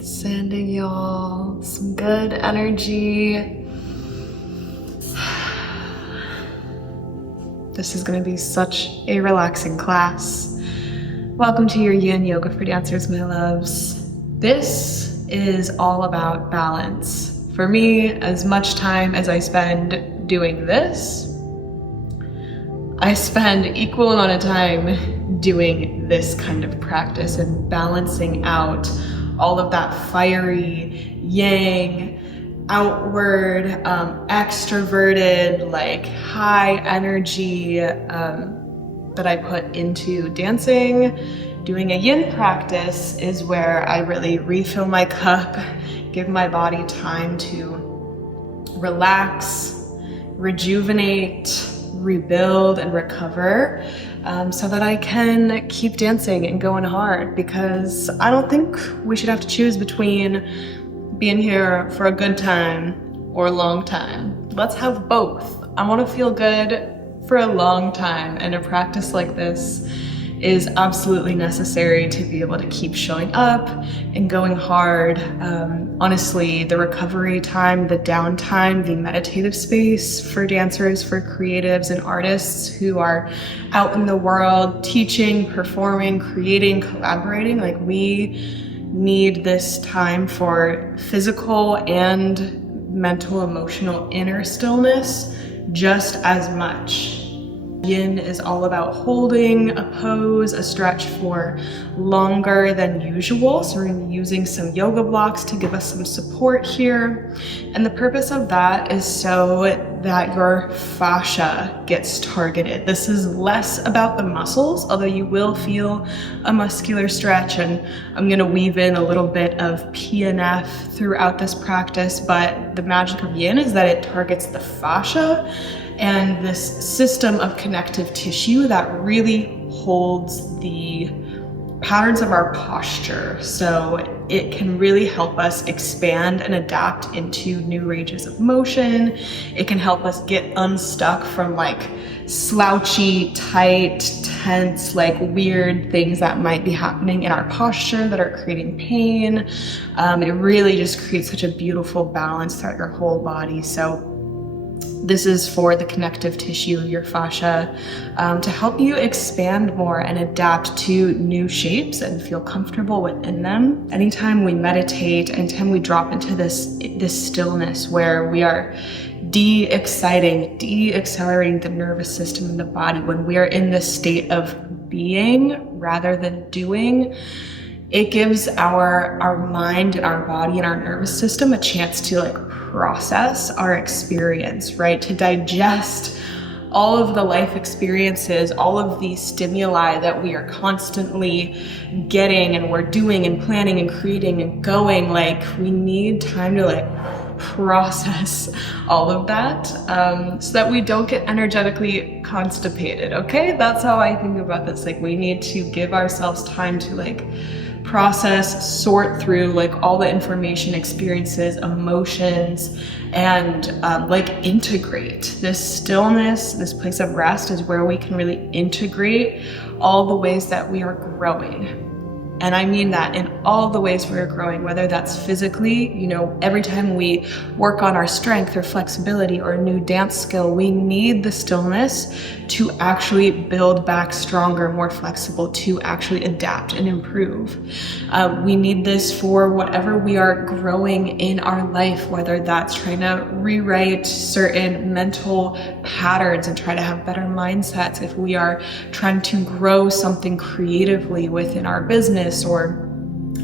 Sending y'all some good energy. This is going to be such a relaxing class. Welcome to your Yin Yoga for Dancers, my loves. This is all about balance. For me, as much time as I spend doing this, I spend equal amount of time doing this kind of practice and balancing out all of that fiery, yang, outward, extroverted, like high energy that I put into dancing. Doing a yin practice is where I really refill my cup, give my body time to relax, rejuvenate, rebuild, and recover. So that I can keep dancing and going hard, because I don't think we should have to choose between being here for a good time or a long time. Let's have both. I want to feel good for a long time, and a practice like this is absolutely necessary to be able to keep showing up and going hard. Honestly, the recovery time, the downtime, the meditative space for dancers, for creatives and artists who are out in the world teaching, performing, creating, collaborating, like we need this time for physical and mental, emotional inner stillness just as much. Yin is all about holding a pose, a stretch for longer than usual. So we're going to be using some yoga blocks to give us some support here. And the purpose of that is so that your fascia gets targeted. This is less about the muscles, although you will feel a muscular stretch, and I'm going to weave in a little bit of PNF throughout this practice. But the magic of Yin is that it targets the fascia and this system of connective tissue that really holds the patterns of our posture. So it can really help us expand and adapt into new ranges of motion. It can help us get unstuck from like slouchy, tight, tense, like weird things that might be happening in our posture that are creating pain. It really just creates such a beautiful balance throughout your whole body. So this is for the connective tissue, your fascia, to help you expand more and adapt to new shapes and feel comfortable within them. Anytime we meditate, anytime we drop into this stillness where we are de-accelerating the nervous system in the body, when we are in this state of being rather than doing, it gives our mind and our body and our nervous system a chance to like process our experience, right? To digest all of the life experiences, all of the stimuli that we are constantly getting, and we're doing and planning and creating and going. Like, we need time to like process all of that, so that we don't get energetically constipated. Okay, that's how I think about this. Like, we need to give ourselves time to like process, sort through like all the information, experiences, emotions, and like integrate. This stillness, this place of rest is where we can really integrate all the ways that we are growing. And I mean that in all the ways we're growing, whether that's physically, every time we work on our strength or flexibility or a new dance skill, we need the stillness to actually build back stronger, more flexible, to actually adapt and improve. We need this for whatever we are growing in our life, whether that's trying to rewrite certain mental patterns and try to have better mindsets. If we are trying to grow something creatively within our business, or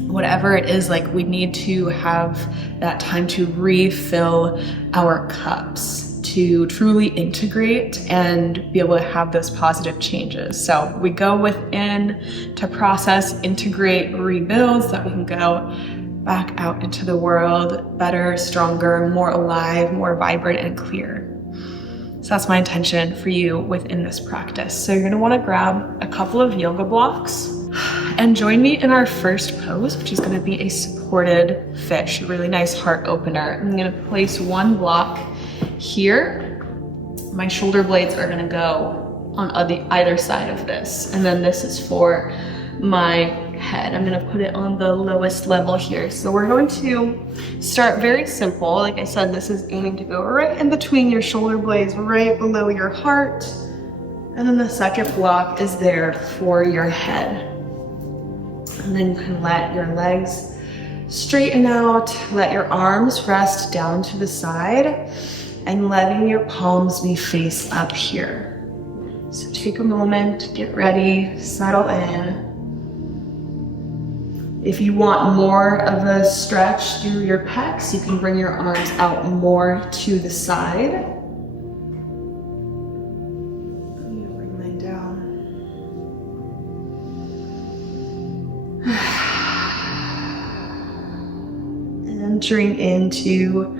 whatever it is, like, we need to have that time to refill our cups, to truly integrate and be able to have those positive changes. So we go within to process, integrate, rebuild, so that we can go back out into the world better, stronger, more alive, more vibrant and clear. So that's my intention for you within this practice. So you're going to want to grab a couple of yoga blocks and join me in our first pose, which is going to be a supported fish, a really nice heart opener. I'm going to place one block here. My shoulder blades are going to go on either side of this, and then this is for my head. I'm gonna put it on the lowest level here. So we're going to start very simple. Like I said, this is aiming to go right in between your shoulder blades, right below your heart. And then the second block is there for your head. And then you can let your legs straighten out, let your arms rest down to the side, and letting your palms be face up here. So take a moment, get ready, settle in. If you want more of a stretch through your pecs, you can bring your arms out more to the side. Bring them down. Entering into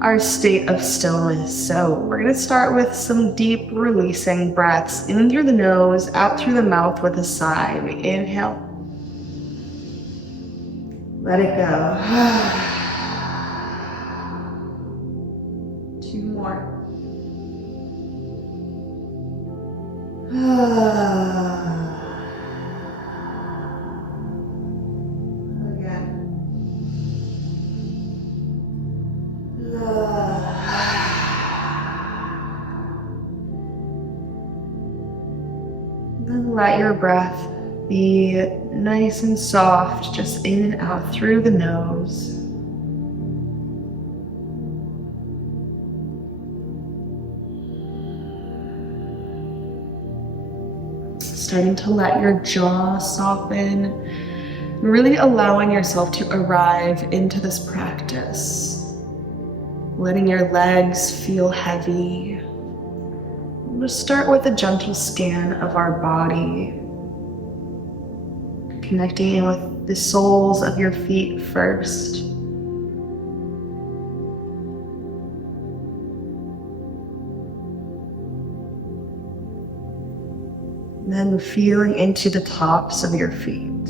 our state of stillness. So we're going to start with some deep releasing breaths in through the nose, out through the mouth with a sigh. We inhale. Let it go. 2 more. Then let your breath be nice and soft, just in and out through the nose. Starting to let your jaw soften, really allowing yourself to arrive into this practice. Letting your legs feel heavy. We'll start with a gentle scan of our body. Connecting in with the soles of your feet first. Then feeling into the tops of your feet.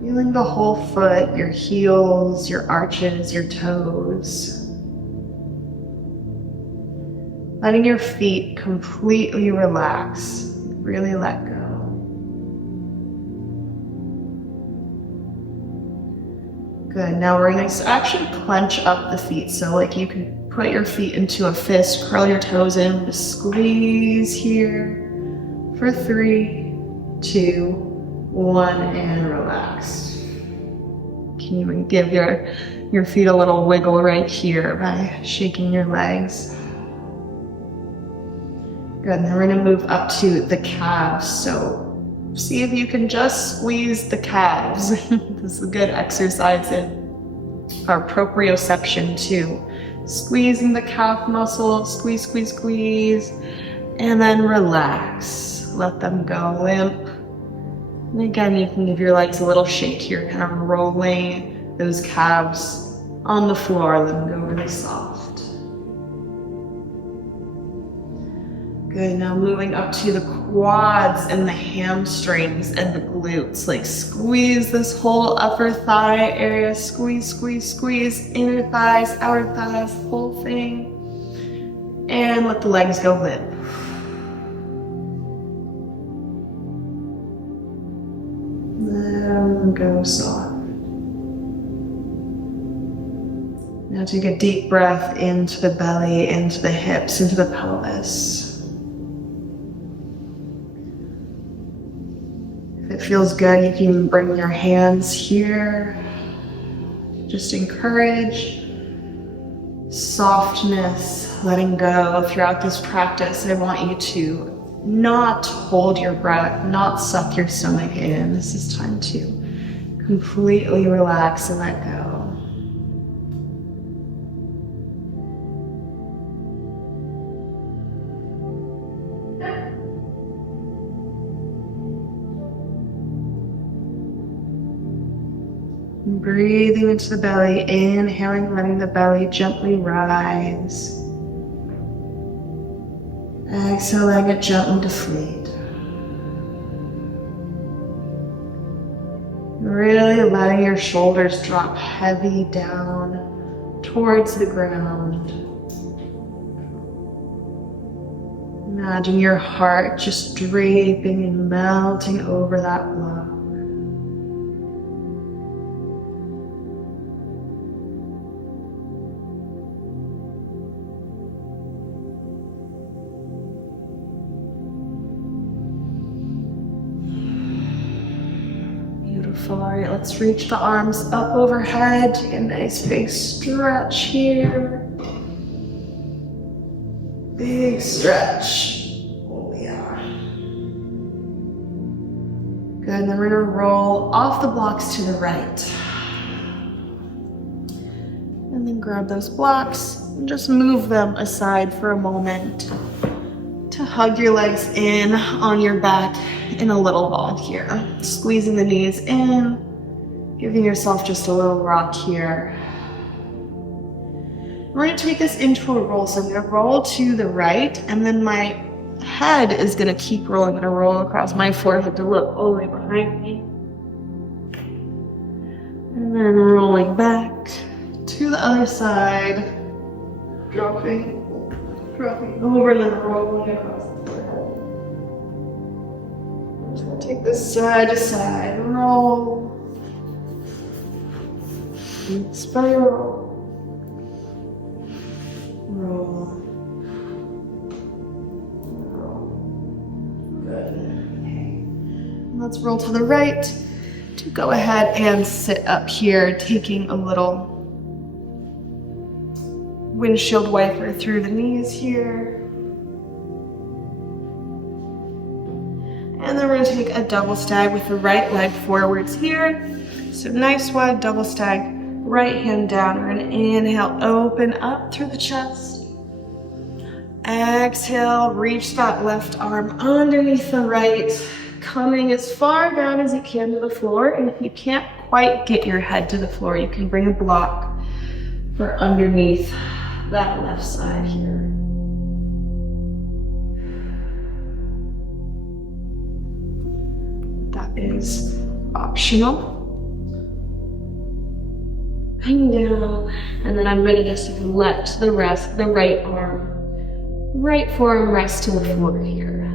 Feeling the whole foot, your heels, your arches, your toes. Letting your feet completely relax, really let go. Good, now we're gonna actually clench up the feet. So like you can put your feet into a fist, curl your toes in, just squeeze here for 3, 2, 1, and relax. Can you even give your feet a little wiggle right here by shaking your legs? Good, now we're gonna move up to the calves. So see if you can just squeeze the calves. This is a good exercise in our proprioception too. Squeezing the calf muscles, squeeze, squeeze, squeeze, and then relax. Let them go limp. And again, you can give your legs a little shake here, kind of rolling those calves on the floor, let them go really soft. Good, now moving up to the quads and the hamstrings and the glutes. Like squeeze this whole upper thigh area. Squeeze, squeeze, squeeze. Inner thighs, outer thighs, the whole thing. And let the legs go limp. Let them go soft. Now take a deep breath into the belly, into the hips, into the pelvis. If it feels good, you can bring your hands here. Just encourage softness, letting go throughout this practice. I want you to not hold your breath, not suck your stomach in. This is time to completely relax and let go. Breathing into the belly, inhaling, letting the belly gently rise. Exhale, letting it gently deflate. Really letting your shoulders drop heavy down towards the ground. Imagine your heart just draping and melting over that block. Beautiful. All right, let's reach the arms up overhead. Take a nice big stretch here. Big stretch. Oh yeah. Good, and then we're gonna roll off the blocks to the right. And then grab those blocks and just move them aside for a moment to hug your legs in on your back in a little ball here. Squeezing the knees in, giving yourself just a little rock here. We're gonna take this into a roll. So I'm gonna roll to the right, and then my head is gonna keep rolling. I'm gonna roll across my forehead to look all the way behind me. And then rolling back to the other side, dropping over and then rolling across the forehead. I'm just gonna take this side to side, roll, spiral. Roll. Good. Okay. Let's roll to the right to go ahead and sit up here, taking a little windshield wiper through the knees here. And then we're going to take a double stag with the right leg forwards here. So nice wide double stag. Right hand down. We're going to inhale, open up through the chest. Exhale, reach that left arm underneath the right, coming as far down as you can to the floor. And if you can't quite get your head to the floor, you can bring a block for underneath that left side here. That is optional. Hang down, and then I'm going to just let the right forearm rest to the floor here.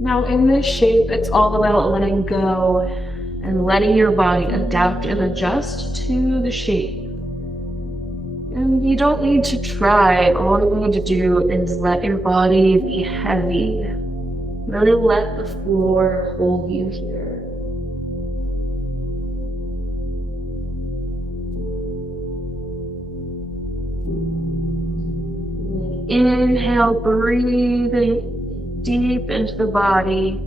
Now in this shape, it's all about letting go and letting your body adapt and adjust to the shape. And you don't need to try. All you need to do is let your body be heavy. Really let the floor hold you here. Inhale, breathing deep into the body.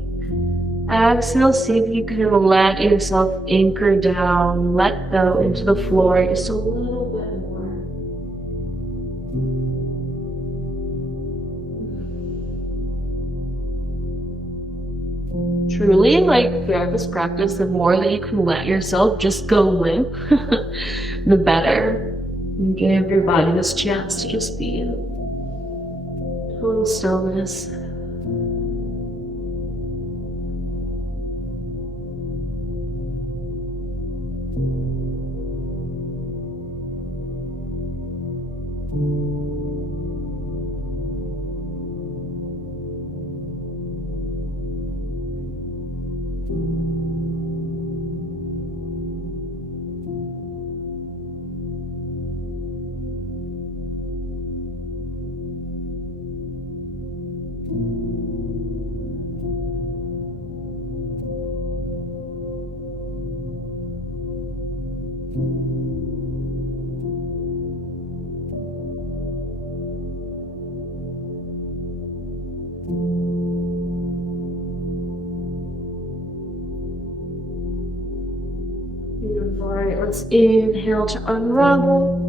Exhale, see if you can let yourself anchor down, let go into the floor just a little bit more. Truly, like throughout this practice, the more that you can let yourself just go limp, the better. You give your body this chance to just be in total stillness. Beautiful. All right, let's inhale to unravel.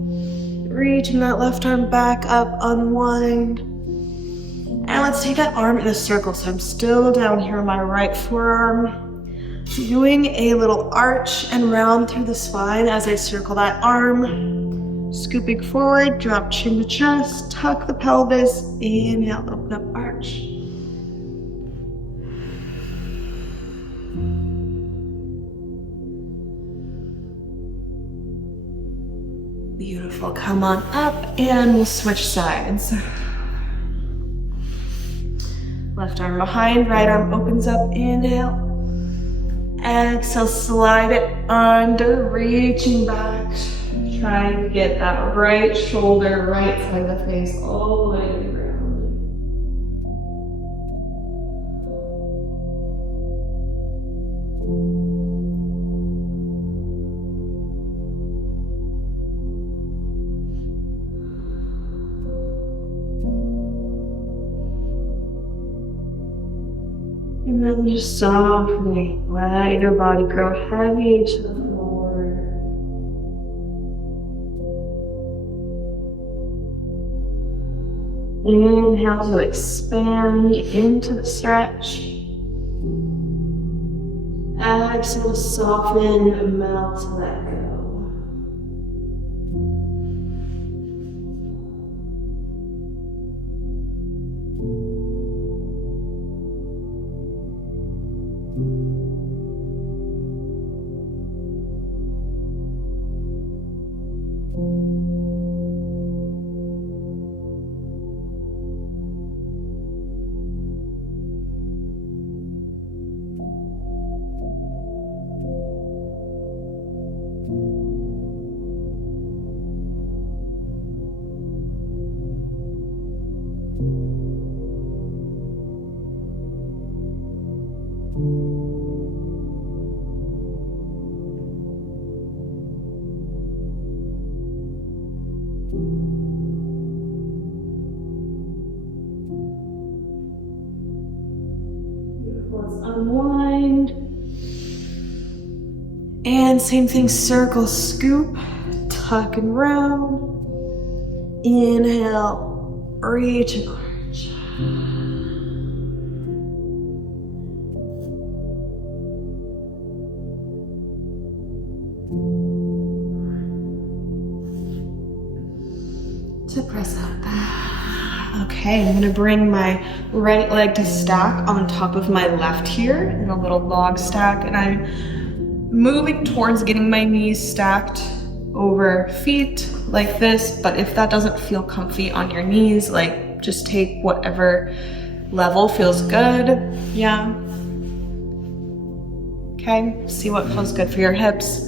Reaching that left arm back up, unwind. And let's take that arm in a circle. So I'm still down here on my right forearm. Doing a little arch and round through the spine as I circle that arm. Scooping forward, drop chin to chest, tuck the pelvis. Inhale, open up, arch. Beautiful, come on up and we'll switch sides. Left arm behind, right arm opens up, inhale. Exhale, slide it under, reaching back. Trying to get that right shoulder, right side of the face, all the way to the ground. And then just softly let your body grow heavy to the floor. Inhale to expand into the stretch. Exhale, soften, melt, let go. Let's unwind. And same thing, circle, scoop, tuck and round. Inhale, reach and arch. To press up. Okay, I'm gonna bring my right leg to stack on top of my left here in a little log stack, and I'm moving towards getting my knees stacked over feet like this. But if that doesn't feel comfy on your knees, like just take whatever level feels good. Yeah. Okay, see what feels good for your hips.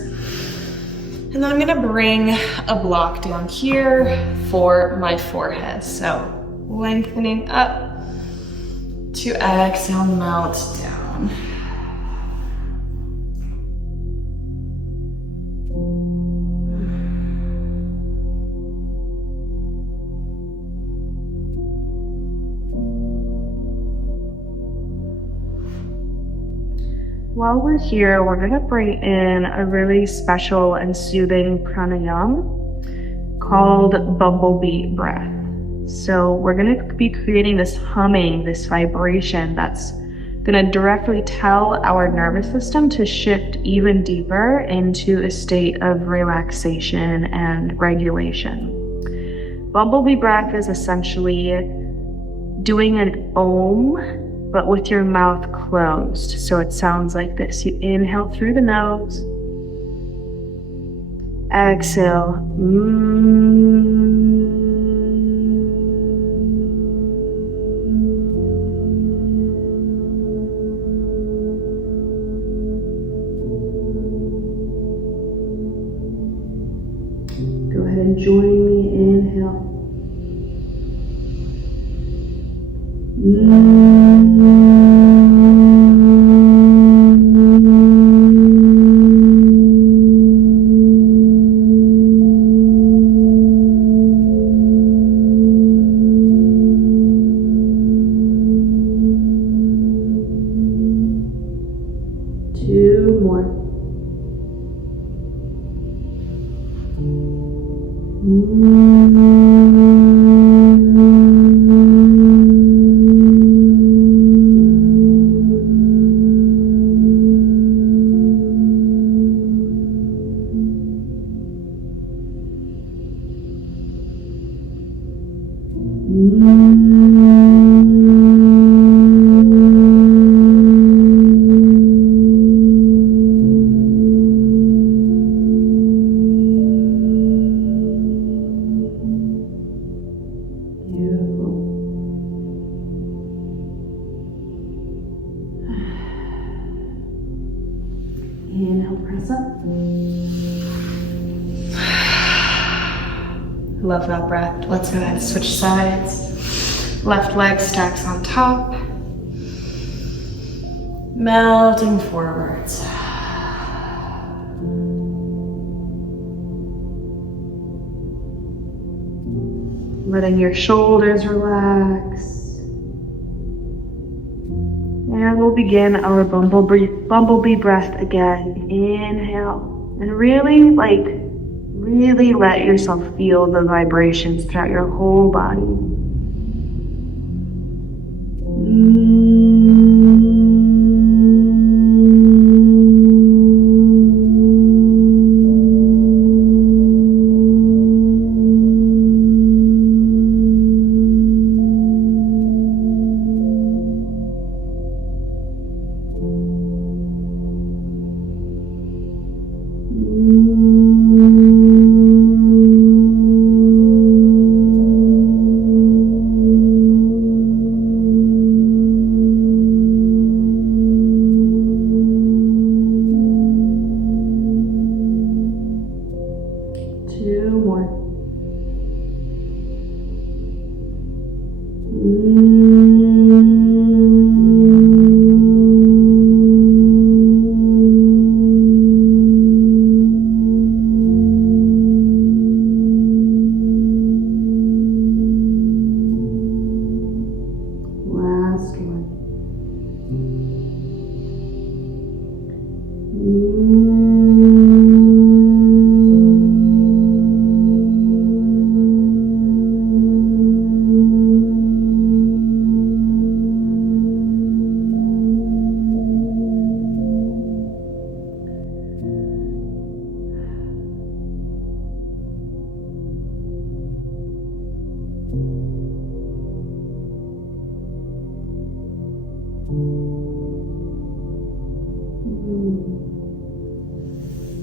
And then I'm gonna bring a block down here for my forehead. So lengthening up to exhale, melt down. While we're here, we're gonna bring in a really special and soothing pranayama called bumblebee breath. So we're gonna be creating this humming, this vibration that's gonna directly tell our nervous system to shift even deeper into a state of relaxation and regulation. Bumblebee breath is essentially doing an om, but with your mouth closed. So it sounds like this. You inhale through the nose, exhale. Go ahead and join me. Inhale. Inhale, press up. Love that breath. Let's go ahead and switch sides. Left leg stacks on top. Melting forwards. Letting your shoulders relax. And we'll begin our bumblebee breath again. Inhale. And really let yourself feel the vibrations throughout your whole body.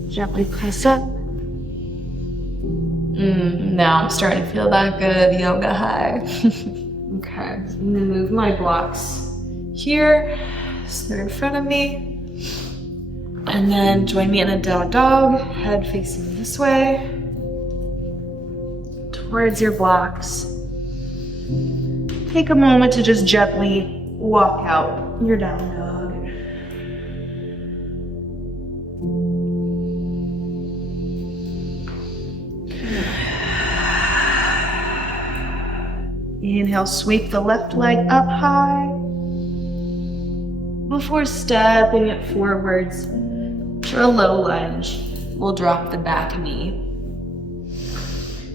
Gently press up. Now I'm starting to feel that good yoga high. Okay, so I'm gonna move my blocks here, so they're in front of me. And then join me in a down dog, head facing this way, towards your blocks. Take a moment to just gently walk out your down dog. Inhale, sweep the left leg up high. Before stepping it forwards for a low lunge, we'll drop the back knee.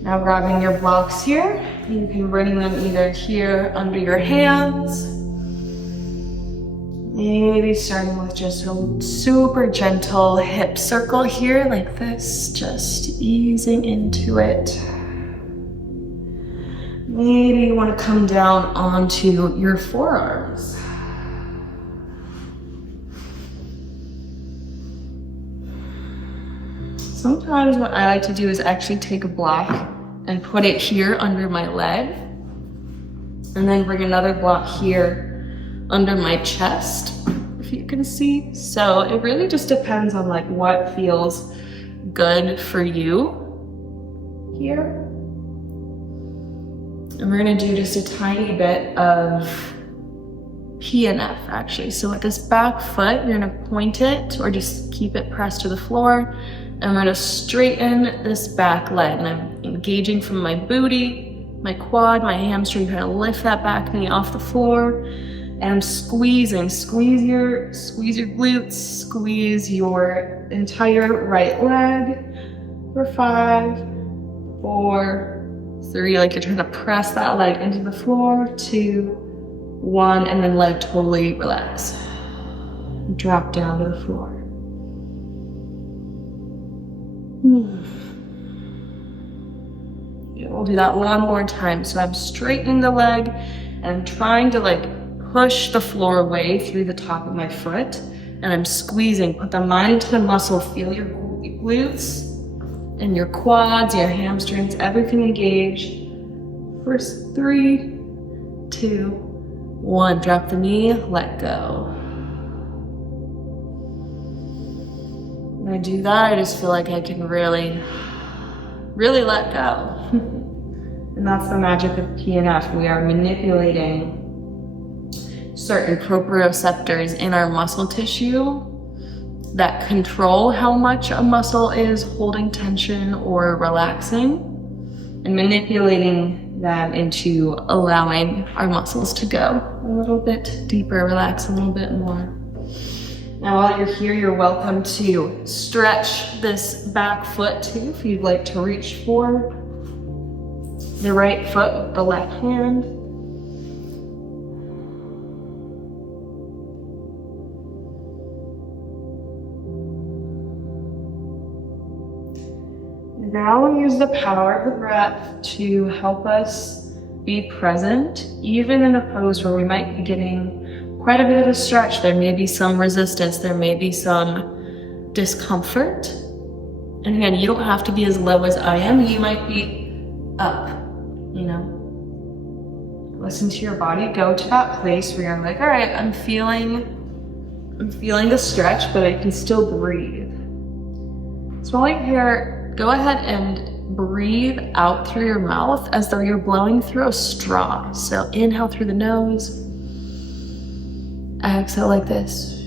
Now grabbing your blocks here, you can bring them either here under your hands. Maybe starting with just a super gentle hip circle here, like this, just easing into it. Maybe you want to come down onto your forearms. Sometimes what I like to do is actually take a block and put it here under my leg, and then bring another block here under my chest, if you can see. So it really just depends on like what feels good for you here. And we're gonna do just a tiny bit of PNF actually. So with this back foot, you're gonna point it or just keep it pressed to the floor. And we're gonna straighten this back leg. And I'm engaging from my booty, my quad, my hamstring, trying to lift that back knee off the floor. And I'm squeezing, squeeze your glutes, squeeze your entire right leg for 5, 4, 3, like you're trying to press that leg into the floor, 2, 1, and then let it totally relax. Drop down to the floor. Yeah, we'll do that one more time. So I'm straightening the leg and I'm trying to like push the floor away through the top of my foot, and I'm squeezing. Put the mind to the muscle, feel your glutes and your quads, your hamstrings, everything engage. First 3, 2, 1. Drop the knee, let go. When I do that, I just feel like I can really, really let go. And that's the magic of PNF. We are manipulating certain proprioceptors in our muscle tissue that control how much a muscle is holding tension or relaxing, and manipulating that into allowing our muscles to go a little bit deeper, relax a little bit more. Now, while you're here, you're welcome to stretch this back foot too, if you'd like to reach for the right foot with the left hand. Now we'll use the power of the breath to help us be present, even in a pose where we might be getting quite a bit of a stretch. There may be some resistance, there may be some discomfort. And again, you don't have to be as low as I am. You might be up, you know. Listen to your body. Go to that place where you're like, all right, I'm feeling the stretch, but I can still breathe. So while you're here, go ahead and breathe out through your mouth as though you're blowing through a straw. So inhale through the nose, exhale like this.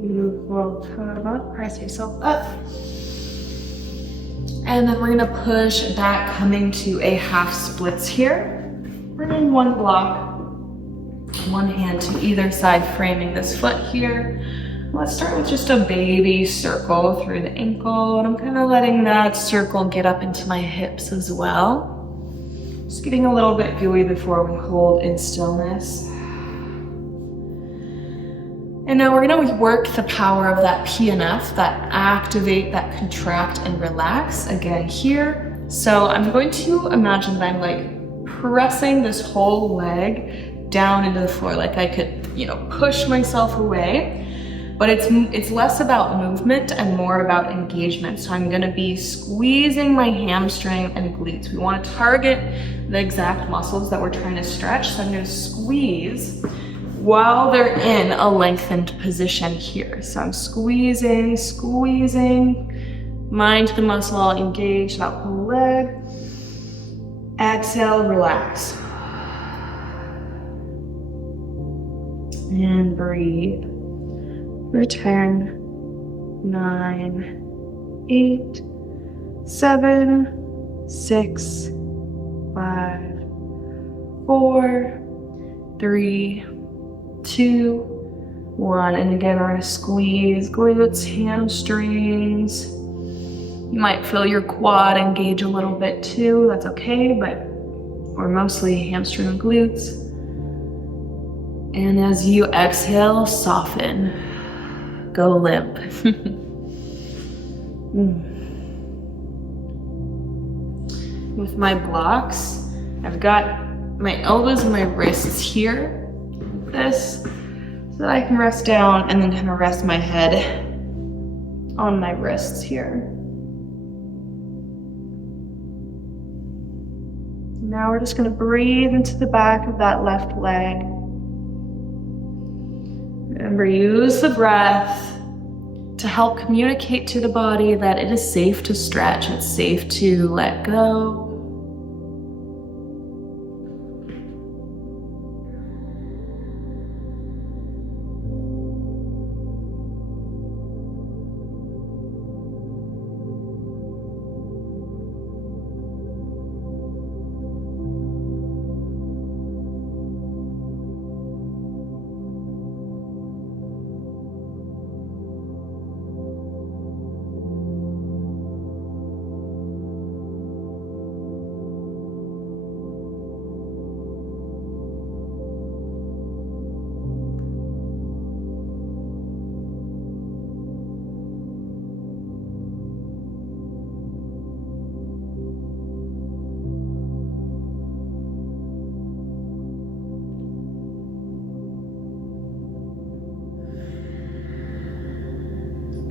Beautiful. Press yourself up. And then we're gonna push back, coming to a half splits here. Bring in one block, one hand to either side, framing this foot here. Let's start with just a baby circle through the ankle, and I'm kind of letting that circle get up into my hips as well. Just getting a little bit gooey before we hold in stillness. And now we're gonna work the power of that PNF, that activate, that contract and relax again here. So I'm going to imagine that I'm like pressing this whole leg down into the floor, like I could, you know, push myself away. But it's less about movement and more about engagement. So I'm gonna be squeezing my hamstring and glutes. We wanna target the exact muscles that we're trying to stretch. So I'm gonna squeeze while they're in a lengthened position here. So I'm squeezing, mind the muscle, engage that whole leg. Exhale, relax. And breathe. Return. 9, 8, 7, 6, 5, 4, 3, 2, 1. And again, we're gonna squeeze glutes, hamstrings. You might feel your quad engage a little bit too. That's okay, but we're mostly hamstring and glutes. And as you exhale, soften. Go limp. With my blocks, I've got my elbows and my wrists here. This, so that I can rest down and then kind of rest my head on my wrists here. Now we're just going to breathe into the back of that left leg. Remember, use the breath to help communicate to the body that it is safe to stretch, it's safe to let go.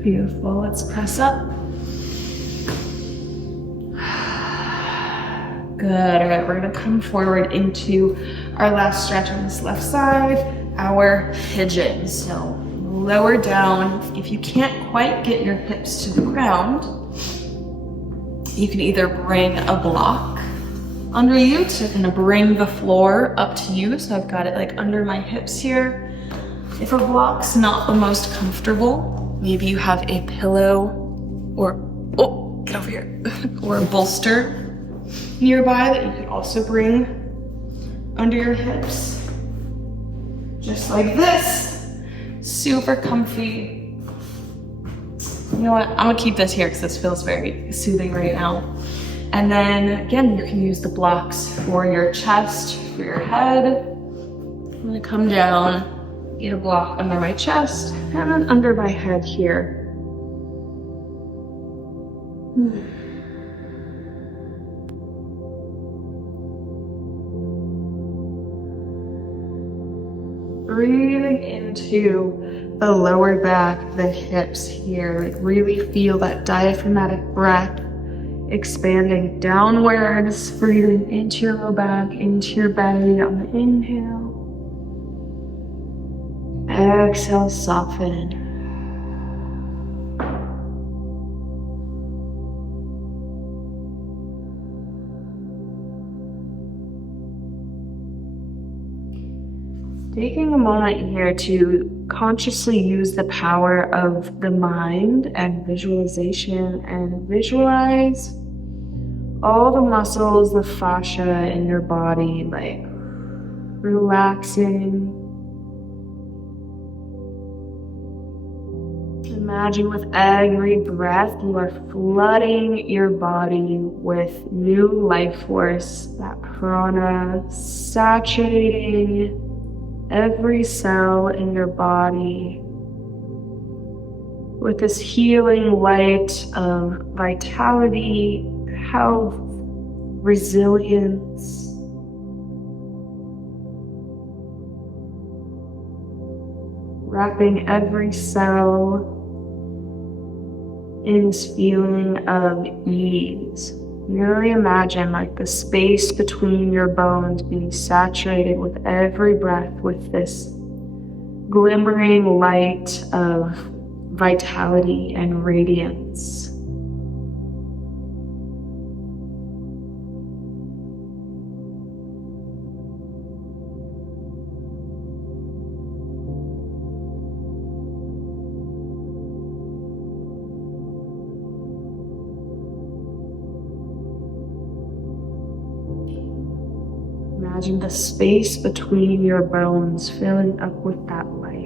Beautiful. Let's press up. Good. All right, we're gonna come forward into our last stretch on this left side, our pigeon. So lower down. If you can't quite get your hips to the ground, you can either bring a block under you to kind of bring the floor up to you. So I've got it like under my hips here. If a block's not the most comfortable, maybe you have a pillow or, oh, get over here, or a bolster nearby that you could also bring under your hips. Just like this, super comfy. You know what, I'm gonna keep this here because this feels very soothing right now. And then again, you can use the blocks for your chest, for your head. I'm gonna come down, get a block under my chest, and then under my head here. Breathing into the lower back, the hips here. Like really feel that diaphragmatic breath expanding downwards, breathing into your low back, into your belly on the inhale. Exhale, soften. Taking a moment here to consciously use the power of the mind and visualization and visualize all the muscles, the fascia in your body, like relaxing. Imagine with every breath you are flooding your body with new life force, that prana saturating every cell in your body with this healing light of vitality, health, resilience. Wrapping every cell in this feeling of ease. Really imagine like the space between your bones being saturated with every breath with this glimmering light of vitality and radiance. Imagine the space between your bones filling up with that light.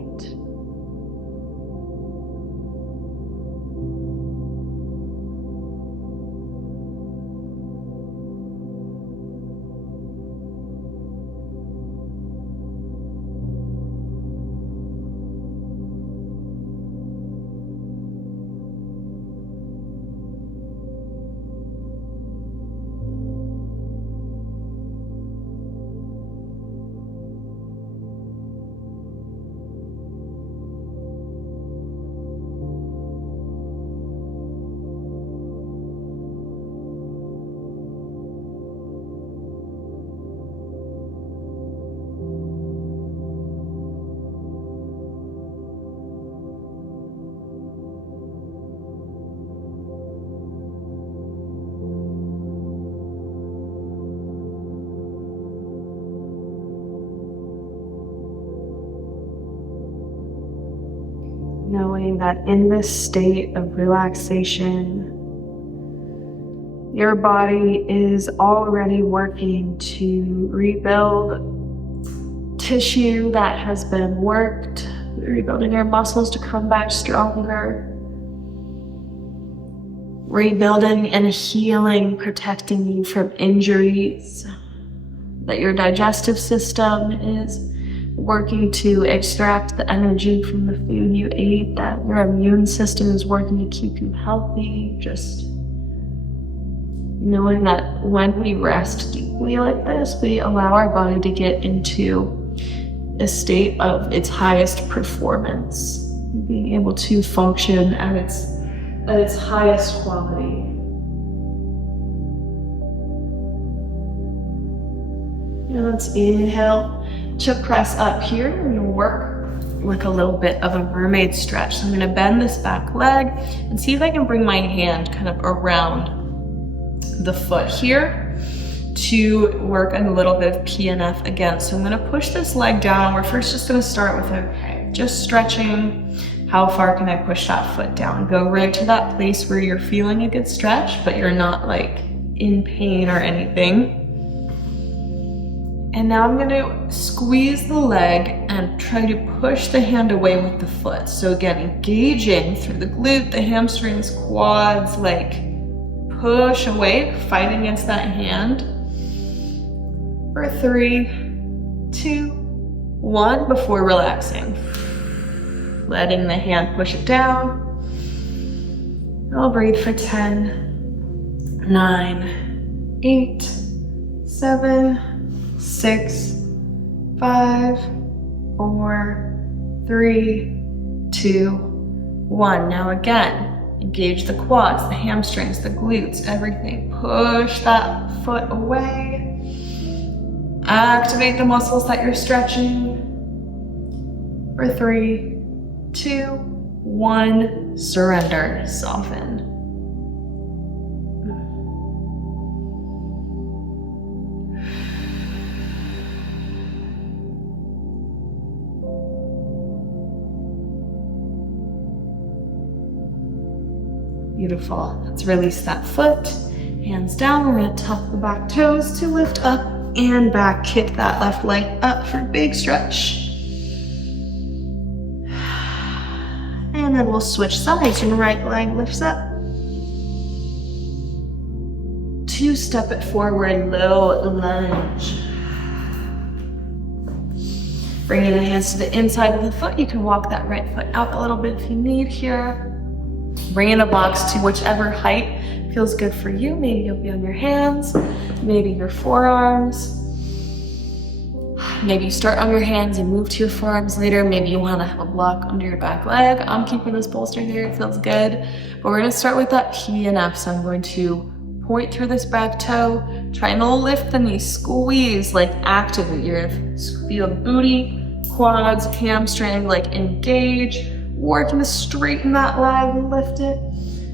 Knowing that in this state of relaxation, your body is already working to rebuild tissue that has been worked, rebuilding your muscles to come back stronger, rebuilding and healing, protecting you from injuries, that your digestive system is working to extract the energy from the food you ate, that your immune system is working to keep you healthy. Just knowing that when we rest deeply like this, we allow our body to get into a state of its highest performance. being able to function at its highest quality. And let's inhale to press up here. We're gonna work with a little bit of a mermaid stretch. So I'm gonna bend this back leg and see if I can bring my hand kind of around the foot here to work a little bit of PNF again. So I'm gonna push this leg down. We're first just gonna start with, okay, just stretching. How far can I push that foot down? Go right to that place where you're feeling a good stretch, but you're not like in pain or anything. And now I'm gonna squeeze the leg and try to push the hand away with the foot. So again, engaging through the glute, the hamstrings, quads, like push away, fight against that hand. For 3, 2, 1, before relaxing. Letting the hand push it down. I'll breathe for 10, 9, 8, 7, 6, 5, 4, 3, 2, 1. Now again, engage the quads, the hamstrings, the glutes, everything. Push that foot away. Activate the muscles that you're stretching. For 3, 2, 1, surrender, soften. Beautiful. Let's release that foot. Hands down. We're going to tuck the back toes to lift up and back. Kick that left leg up for a big stretch. And then we'll switch sides. Your right leg lifts up. 2, step it forward, low lunge. Bringing the hands to the inside of the foot. You can walk that right foot out a little bit if you need here. Bringing the blocks to whichever height feels good for you. Maybe you'll be on your hands, maybe your forearms. Maybe you start on your hands and move to your forearms later. Maybe you want to have a block under your back leg. I'm keeping this bolster here, it feels good. But we're gonna start with that PNF. So I'm going to point through this back toe, try and lift the knee, squeeze, like activate. You're gonna feel the booty, quads, hamstring, like engage. Working to straighten that leg, lift it,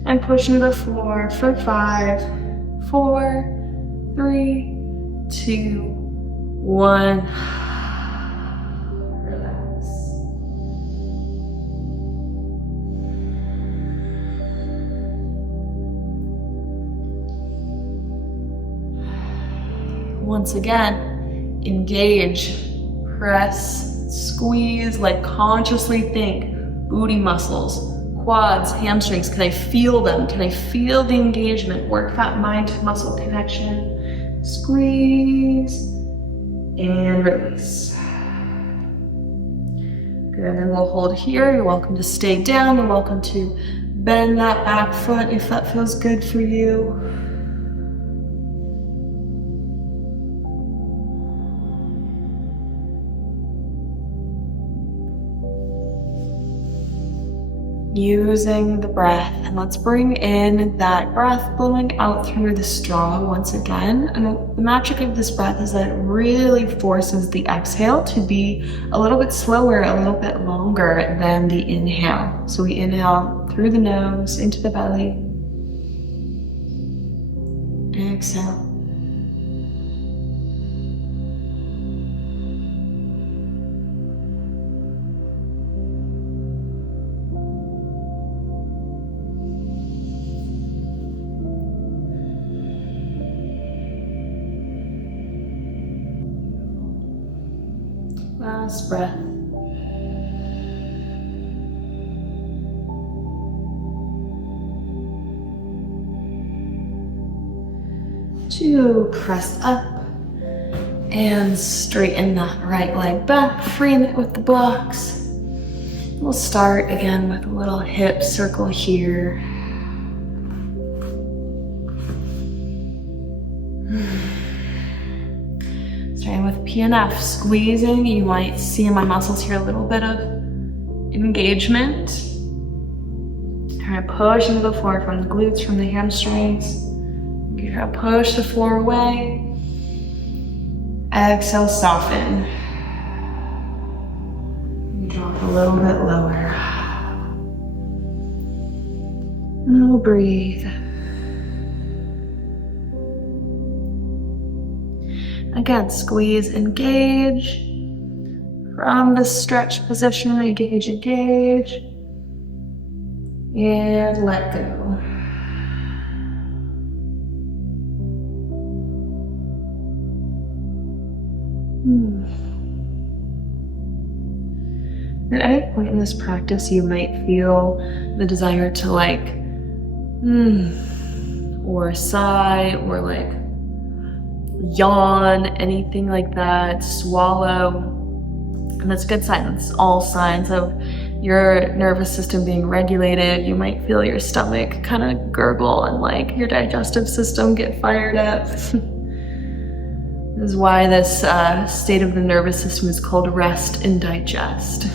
and push into the floor for 5, 4, 3, 2, 1. Relax. Once again, engage, press, squeeze, like consciously think. Booty muscles, quads, hamstrings, can I feel them? Can I feel the engagement? Work that mind to muscle connection. Squeeze and release. Good, and then we'll hold here. You're welcome to stay down. You're welcome to bend that back foot if that feels good for you. Using the breath, and let's bring in that breath blowing out through the straw once again. And the magic of this breath is that it really forces the exhale to be a little bit slower, a little bit longer than the inhale. So we inhale through the nose into the belly, exhale. Last breath. To press up and straighten that right leg back, freeing it with the blocks. We'll start again with a little hip circle here. Starting with PNF, squeezing. You might see in my muscles here a little bit of engagement. You're gonna push into the floor from the glutes, from the hamstrings. You're gonna push the floor away. Exhale, soften. Drop a little bit lower. And we'll breathe. Again, squeeze, engage. From the stretch position, engage, engage. And let go. At any point in this practice, you might feel the desire to or sigh, or yawn, anything like that, swallow. And that's a good sign. That's all signs of your nervous system being regulated. You might feel your stomach kind of gurgle and your digestive system get fired up. This is why this state of the nervous system is called rest and digest.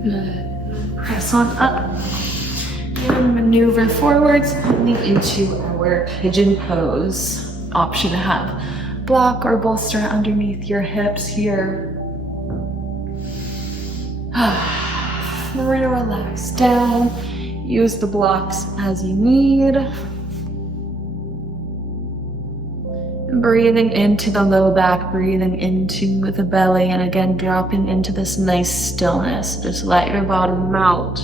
Good. Press on up and maneuver forwards, moving into our pigeon pose. Option to have block or bolster underneath your hips here. We're gonna relax down. Use the blocks as you need. Breathing into the low back, breathing into the belly, and again dropping into this nice stillness. Just let your body melt.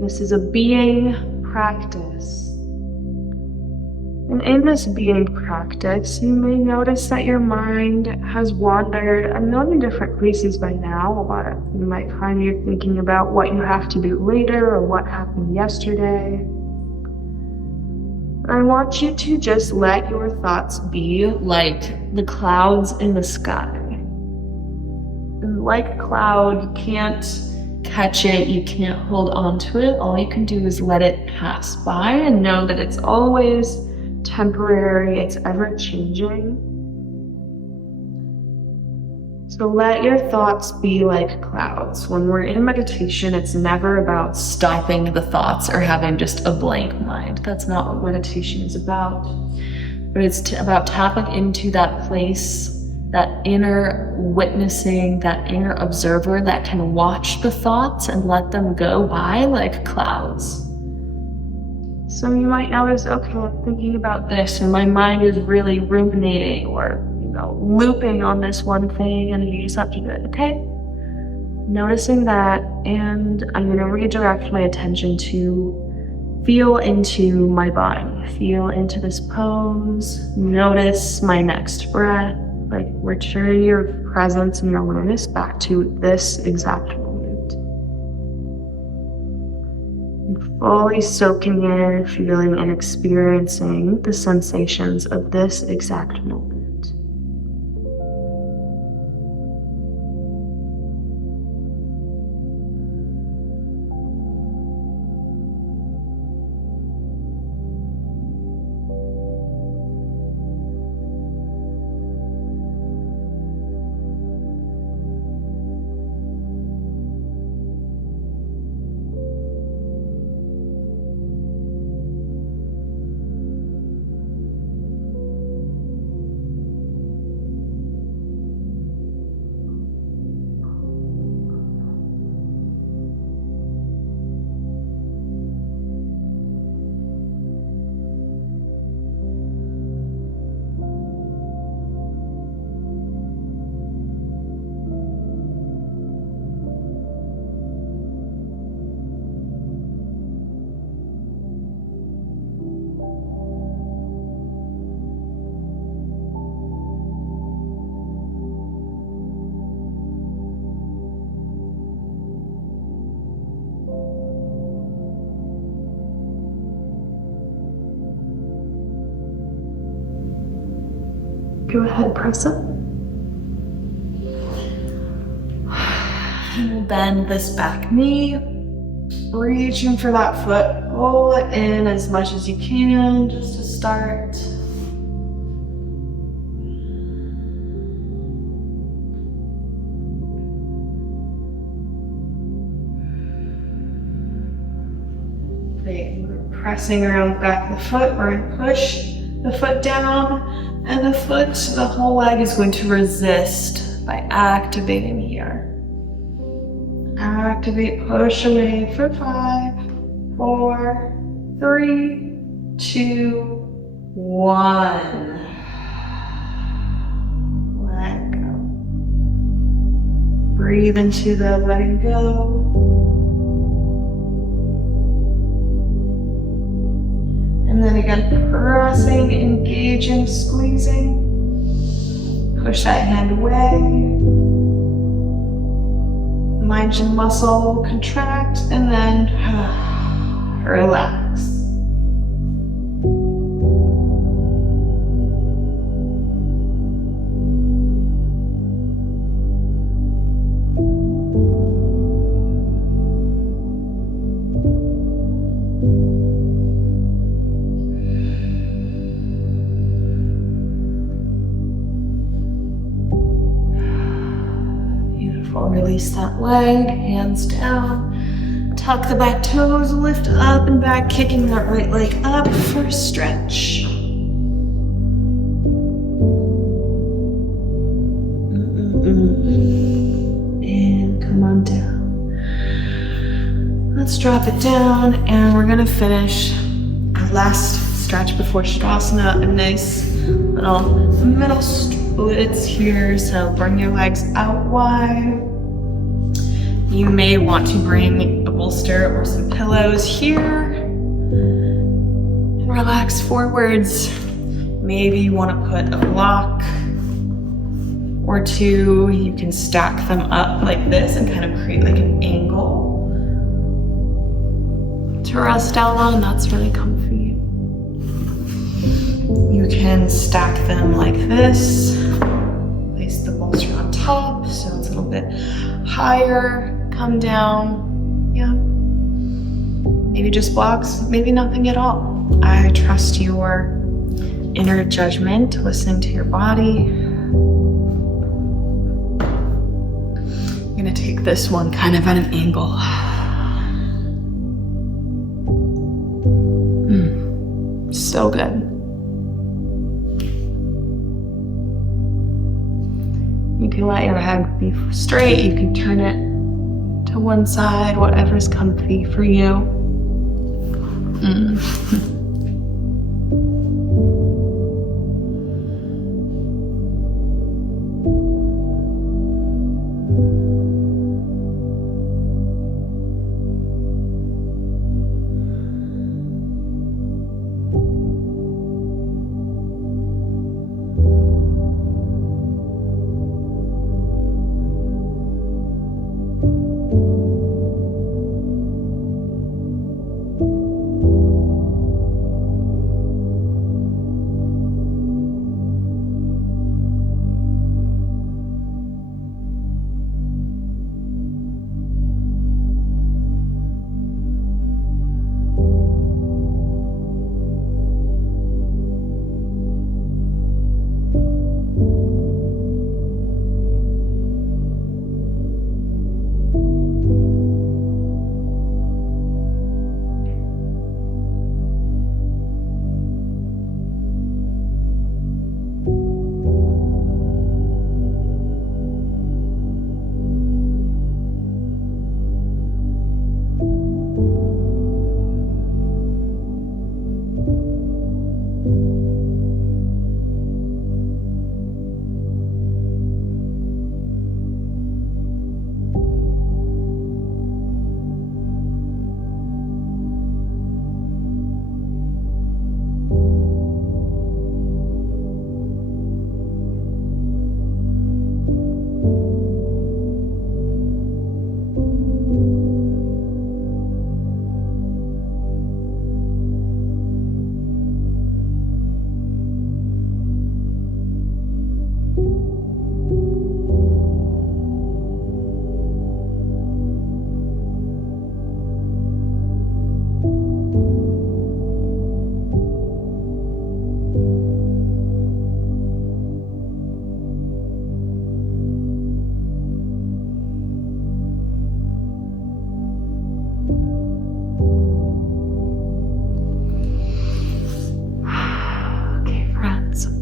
This is a being practice. And in this being practice, you may notice that your mind has wandered a million different places by now. You might find you're thinking about what you have to do later or what happened yesterday. I want you to just let your thoughts be like the clouds in the sky. And like a cloud, you can't catch it, you can't hold on to it. All you can do is let it pass by and know that it's always temporary, it's ever changing. So let your thoughts be like clouds. When we're in meditation, it's never about stopping the thoughts or having just a blank mind. That's not what meditation is about. But it's about tapping into that place, that inner witnessing, that inner observer that can watch the thoughts and let them go by like clouds. So you might notice, okay, I'm thinking about this and my mind is really ruminating or looping on this one thing, and you just have to go, okay, noticing that, and I'm going to redirect my attention to feel into my body, feel into this pose, notice my next breath, return your presence and your awareness back to this exact moment. And fully soaking in, feeling and experiencing the sensations of this exact moment. Go ahead, press up. And we'll bend this back knee. Reaching for that foot. Pull it in as much as you can just to start. Great. We're pressing around the back of the foot. We're going to push the foot down, and the whole leg is going to resist by activating here. Activate, push away for 5, 4, 3, 2, 1. Let go. Breathe into the letting go. And then again, pressing, engaging, squeezing. Push that hand away. Mind and muscle contract, and then relax. Release that leg, hands down. Tuck the back toes, lift up and back, kicking that right leg up for a stretch. And come on down. Let's drop it down, and we're gonna finish our last stretch before Shavasana. A nice little middle splits here, so bring your legs out wide. You may want to bring a bolster or some pillows here and relax forwards. Maybe you want to put a block or two. You can stack them up like this and kind of create like an angle to rest down on. That's really comfy. You can stack them like this. Place the bolster on top so it's a little bit higher. Come down, yeah. Maybe just blocks, maybe nothing at all. I trust your inner judgment, listening to your body. I'm gonna take this one kind of at an angle. So good. You can let your head be straight, you can turn it to one side, whatever's comfy for you.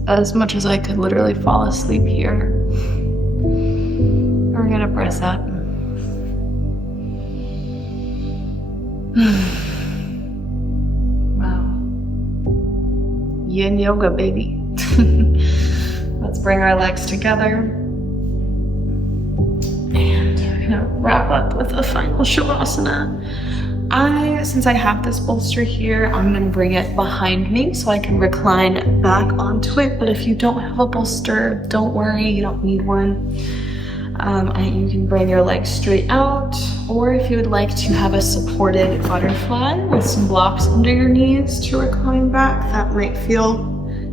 as much as I could literally fall asleep here. We're gonna press up. Wow. Yin yoga, baby. Let's bring our legs together. And we're gonna wrap up with a final Shavasana. Since I have this bolster here, I'm gonna bring it behind me so I can recline back onto it. But if you don't have a bolster, don't worry, you don't need one. You can bring your legs straight out, or if you would like to have a supported butterfly with some blocks under your knees to recline back, that might feel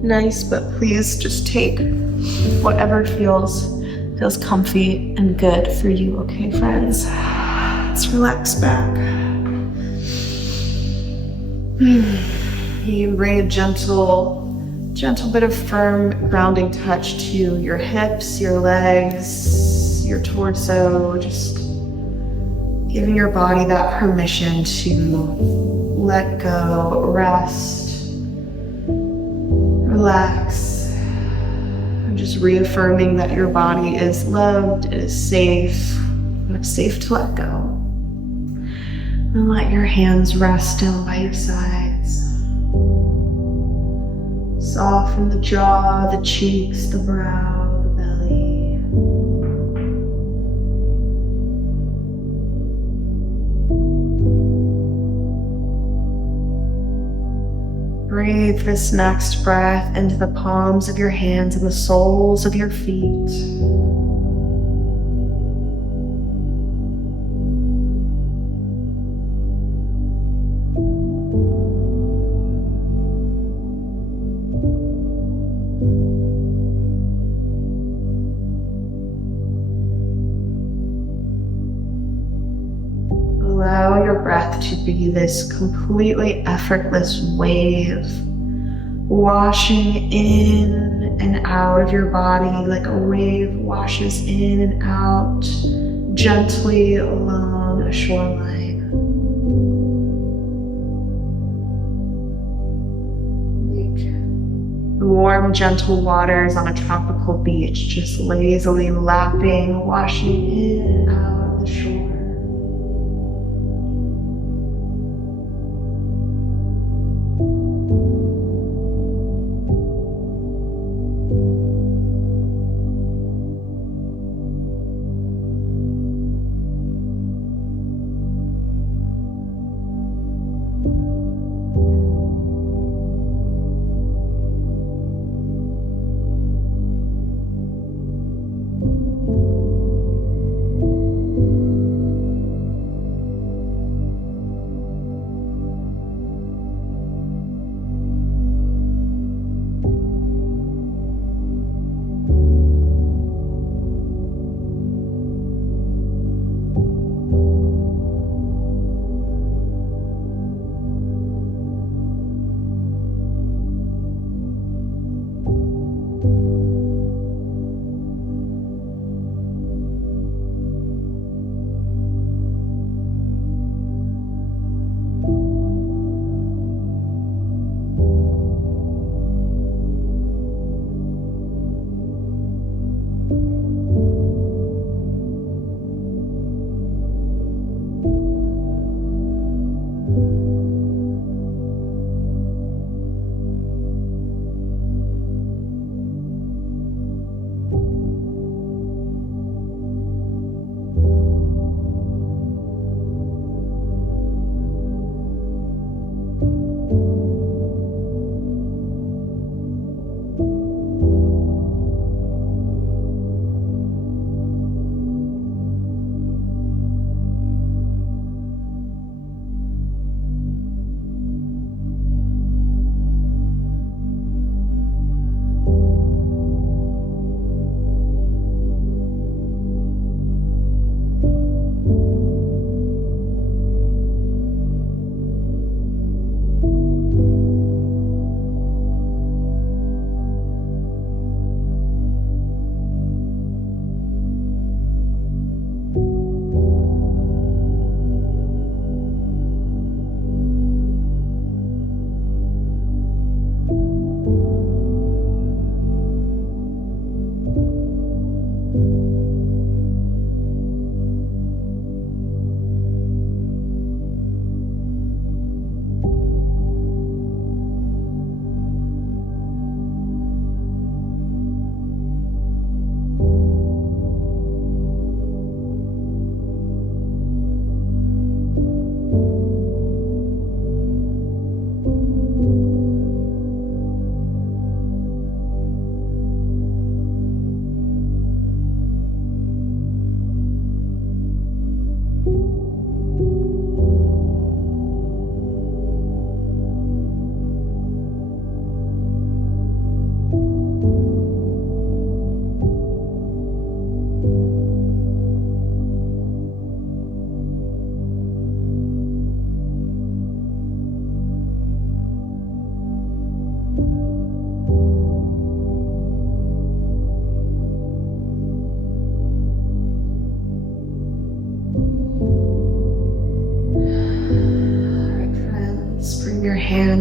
nice, but please just take whatever feels comfy and good for you, okay, friends? Let's relax back. You bring a gentle bit of firm grounding touch to your hips, your legs, your torso, just giving your body that permission to let go, rest, relax, and just reaffirming that your body is loved, it is safe, and it's safe to let go. And let your hands rest down by your sides. Soften the jaw, the cheeks, the brow, the belly. Breathe this next breath into the palms of your hands and the soles of your feet. Allow your breath to be this completely effortless wave, washing in and out of your body like a wave washes in and out gently along a shoreline. Like the warm, gentle waters on a tropical beach, just lazily lapping, washing in and out of the shore.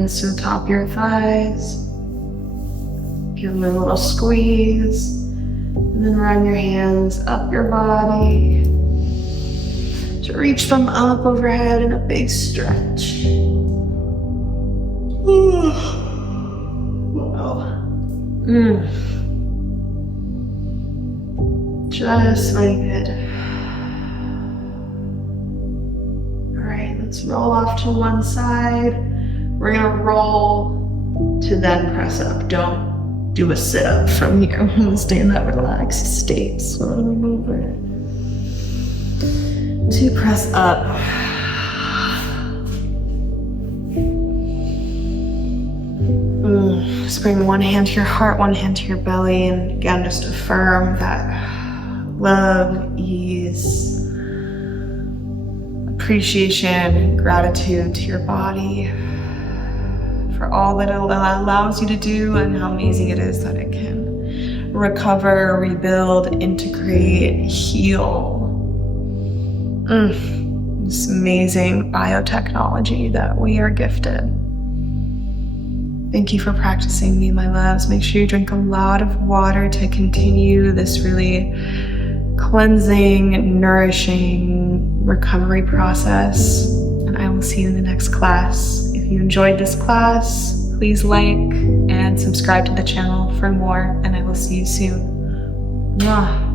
hands to the top of your thighs. Give them a little squeeze. And then run your hands up your body to reach them up overhead in a big stretch. Wow. Just like it. Alright, let's roll off to one side. We're gonna roll to then press up. Don't do a sit-up from here. I'm gonna stay in that relaxed state. So I'm gonna move it to press up. Just bring one hand to your heart, one hand to your belly, and again, just affirm that love, ease, appreciation, gratitude to your body for all that it allows you to do and how amazing it is that it can recover, rebuild, integrate, heal. This amazing biotechnology that we are gifted. Thank you for practicing me, my loves. Make sure you drink a lot of water to continue this really cleansing, nourishing recovery process. And I will see you in the next class. If you enjoyed this class, please like and subscribe to the channel for more, and I will see you soon. Mwah.